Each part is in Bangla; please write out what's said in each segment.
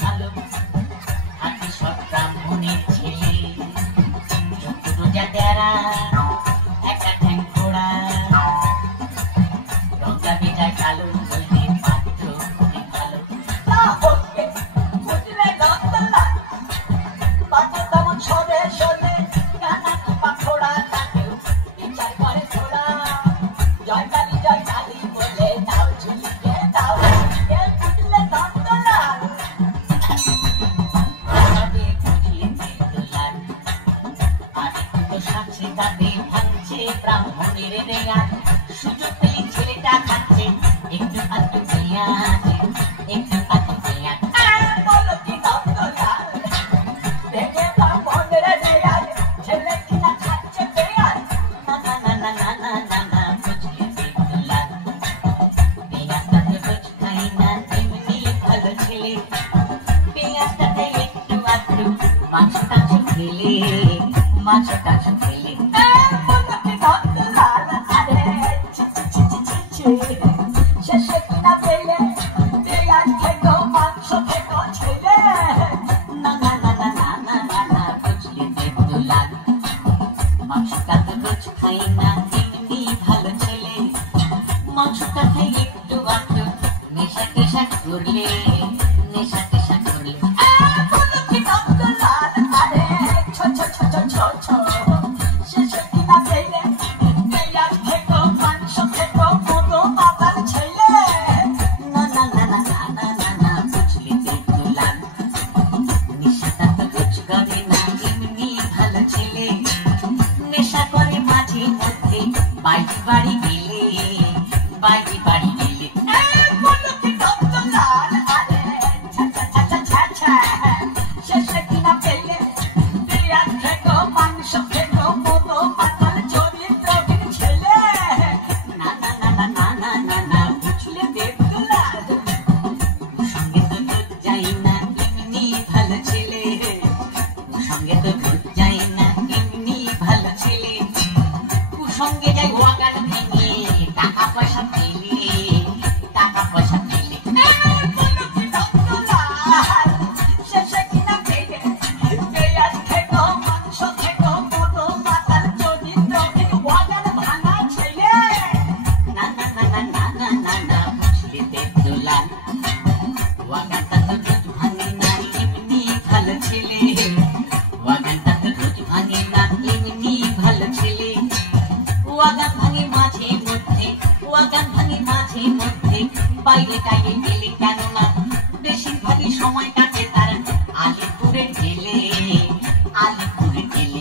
ভালো খাঁটি সব ব্রাহ্মণের ছেলে রোজা তেরা একটা ঠ্যাং ঘোড়া রঙা বেটা কালো বলতে পাত্র খুবই ভালো বুঝলে দত্তলা পাত্র তেমন সরে সরে কানা কুপা ঘোড়া তাকেও বিচার করে ঘোড়া জয় কালী বলে দাও ঝুলিয়ে দাও বুঝলে দত্তলা সাথে তাদের ভাঙছে ব্রাহ্মণের রেঙা সুযোগ পেলে ছেলেটা খাচ্ছে একটু আধটু পেঁয়াজ একটু আধটু পেঁয়াজ বলো কি দত্তলাল দেখে ব্রাহ্মণের রেঙাজ ছেলে কিনা খাচ্ছে পেঁয়াজ না না না না না না না না বুঝলে দত্তলাল পেঁয়াজটাতে রোজ খাই না এমনি ভালো ছেলে পেঁয়াজটাতে একটু আধটু মাছ টাছ খেলে মাছ টাছ খেলে শেষে কিনা পেলে পেঁয়াজ খেতো মাংস খেতো ছেলে না না না না না না না না বুঝলে দেবদুলাল মাংসটা তো রোজ খাই না এমনি ভালো ছেলে মাংসটা খাই একটু আধটু নেশা টেশা করলে নেশা টেশা করলে শেষে কিনা পেলে পেঁয়াজ খেতো মাংস খেতো মতো বাবার ছেলে না না না না না না না না বুঝলি দেবদুলাল নেশাটা তো রোজ করে না এমনি ভালো ছেলে নেশা করে মাঝে মধ্যে বাইরে বাড়ি গেলে বাইরে বাড়ি গেলে শেষে কিনা পেলে পেঁয়াজ খেতো মাংস খেতো মতো পাতাল চরিত্রহীন ছেলে না না না না না না না না বুঝলে দেবদুলাল সঙ্গে তো রোজ যাই না এমনি ভালো ছেলে সঙ্গে তো রোজ যাই না এমনি ভালো ছেলে সঙ্গে যাই ওয়াগান ভেঙে টাকা পয়সা পেলে টাকা পয়সা পেলে শেষে কিনা পেলে পেঁয়াজ খেতো মাংস খেতো মতো পাতাল চরিত্রহীন ওয়াগান ভাঙা ছেলে না না না না না না না না বুঝলে দেবদুলাল ওয়াগানটা তো রোজ ভাঙে না এমনি ভালো ছেলে ওয়াগানটা তো রোজ ভাঙে না এমনি ভালো ছেলে ওয়াগান ভাঙে মাঝে মধ্যে ওয়াগান ভাঙে মাঝে মধ্যে বাইরে টাইরে গেলে কেন না বেশিরভাগই সময় কাটে তার আলিপুরে গেলে আলিপুরে গেলে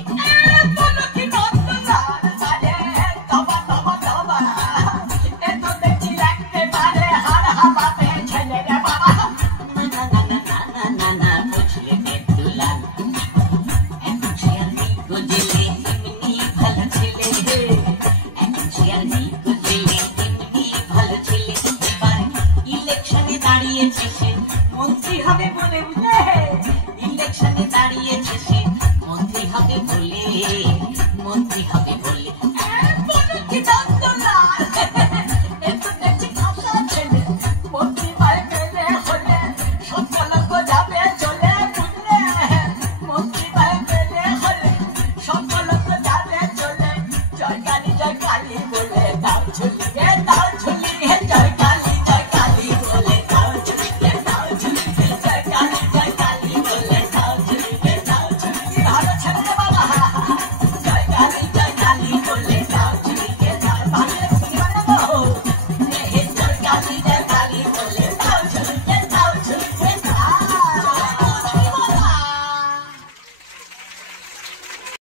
মন্ত্রী হবে বলে বুঝলে ইলেকশনে দাঁড়িয়ে